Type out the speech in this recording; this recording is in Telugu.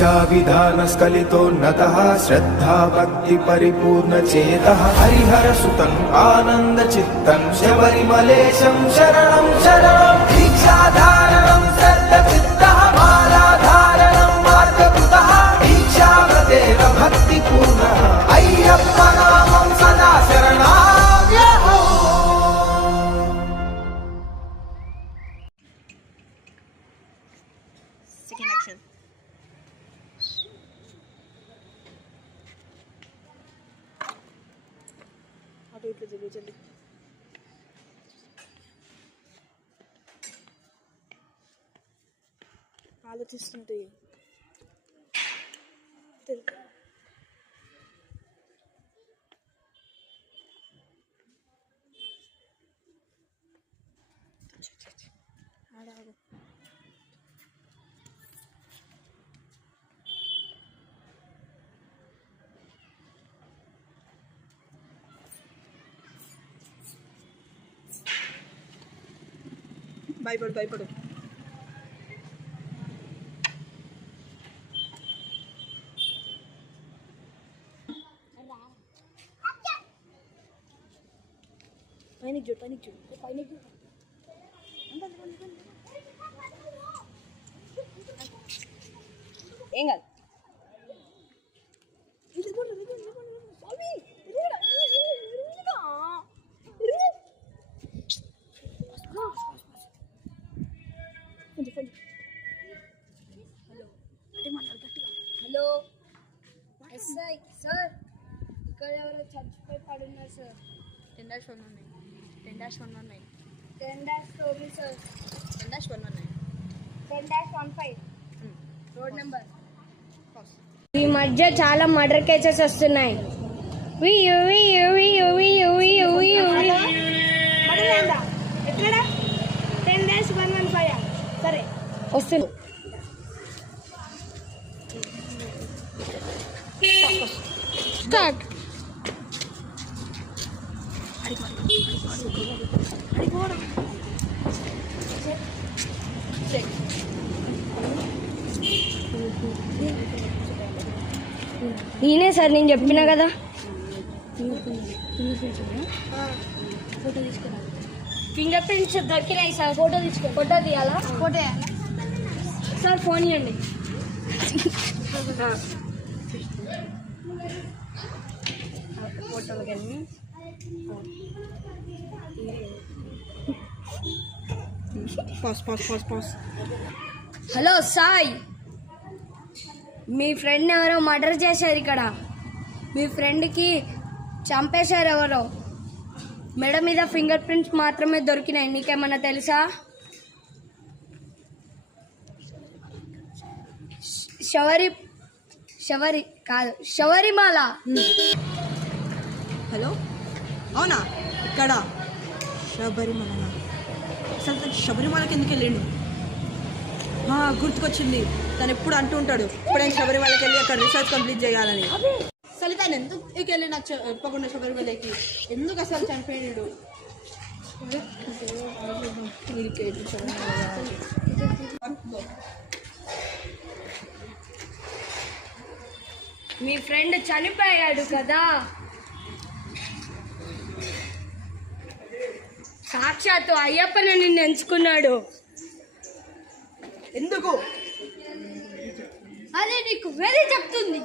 दीक्षा विधान स्खलितोन्नतः श्रद्धा भक्ति परिपूर्ण चेतः हरिहर सुतं आनंद चित्तं शबरिमलेशं शरणं शरणं दीक्षाधारणं श्रद्धचित्तः मालाधारणं मार्गकृतः दीक्षाव्रतेन भक्तिपूर्णः अय्यप्प नामं सदा शरणाम्यहम्। Second action. అటు ఇట్లా జల్లి ఆలోచిస్తుంటే ఆడాగు భయపడు భయపడు పైనకి చూడు పైనకి చూడు ఏం కాదు హలో ఎస్ఐ సార్ ఇక్కడ ఎవరో చచ్చిపోయి పడున్నారు సార్ 10-119 10-4 సార్ 10-119 10-15 రోడ్ నెంబర్. ఈ మధ్య చాలా మర్డర్ కేసెస్ వస్తున్నాయి. ఎట్లా 10-115 సరే వస్తుంది. స్టార్ట్. ఈయనే సార్ నేను చెప్పినా కదా. ఫింగర్ ప్రింట్స్ దొరికినాయి సార్. ఫోటో తీయాలా? ఫోటో వేయాలా సార్? ఫోన్ ఇవ్వండి. ఫోటోలు కానీ హలో సాయ్, మీ ఫ్రెండ్ ఎవరో మర్డర్ చేశారు ఇక్కడ. మీ ఫ్రెండ్కి చంపేశారు ఎవరో. మెడ మీద ఫింగర్ ప్రింట్స్ మాత్రమే దొరికినాయి. నీకేమన్నా తెలుసా? శబరిమల. హలో, అవునా? ఇక్కడ శబరిమల. అసలు తను శబరిమలకి ఎందుకు వెళ్ళిండు? గుర్తుకొచ్చింది. తను ఎప్పుడు అంటూ ఉంటాడు, ఇప్పుడు నేను శబరిమలకి వెళ్ళి అక్కడ రీసెర్చ్ కంప్లీట్ చేయాలని. అసలు తను ఎందుకు వెళ్ళి నాకు చెప్పకుండా శబరిమలకి ఎందుకు అసలు చనిపోయాడు? మీ ఫ్రెండ్ చనిపోయాడు కదా, సాక్షాత్తు అయ్యప్పని నిన్ను ఎంచుకున్నాడు. ఎందుకు? అదే నీకు వేరే చెప్తుంది.